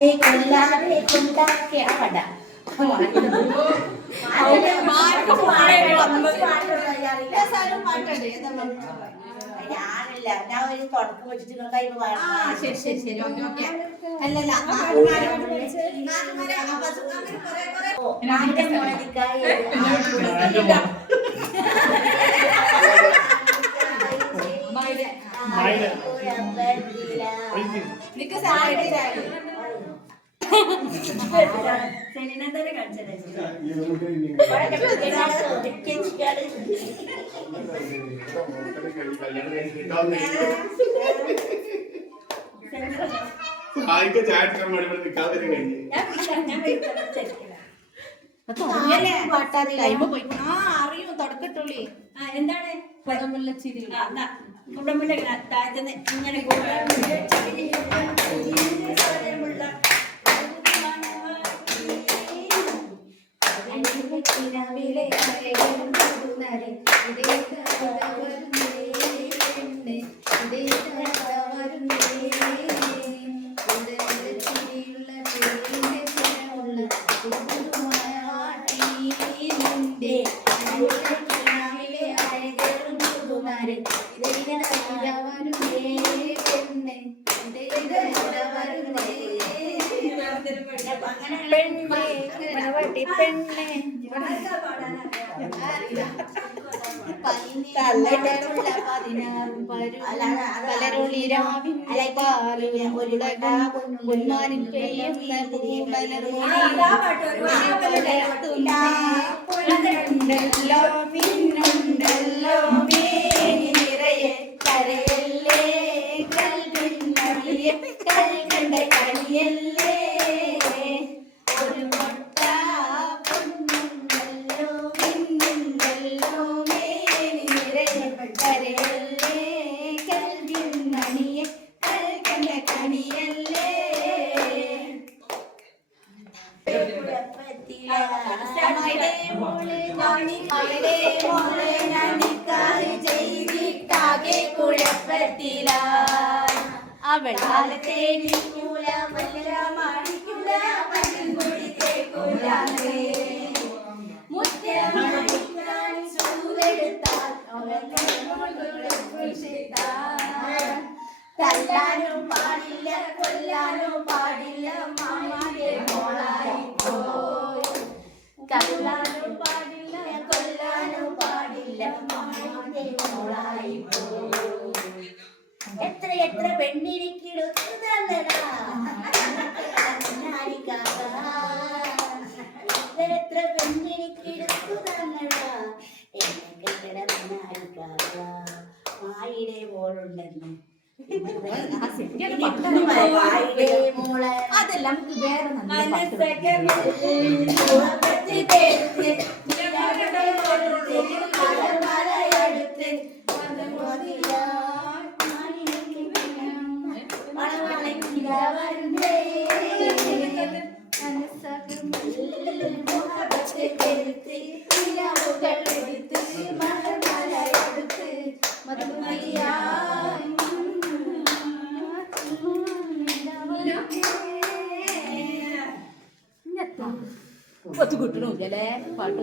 കൊല്ലാതെ കൊണ്ടാക്കിയ വട ഞാനല്ല ഞാൻ ഒരു തുടക്കം വെച്ചിട്ട് ശരി ശരി ശരി ഓക്കെ ഓക്കെ അല്ലല്ല അറിയും തുടക്കട്ടുള്ളി എന്താണ് കുടമുല്ല ചിരി കുടമുല്ല താഴത്തുനിന്ന് ഇങ്ങനെ തല്ലാനും പാടില്ല കൊല്ലാനും പാടില്ല മാമാന്റെ മോളായി പോയി തല്ലാനും പാടില്ല കൊല്ലാനും പാടില്ല മാമാന്റെ മോളായി പോയി എത്ര എത്ര പെണ്ണിരിക്കിടത്തു തന്നടാ എത്ര പെണ്ണിരിക്കിടത്തു തന്നടാ എന്നെ കിടന്നാരിക്കാക മായിടെ മോളുണ്ടെന്ന് അതല്ല നമുക്ക് വേറെ ഒത്തു കിട്ടണില്ലേ പാട്ട്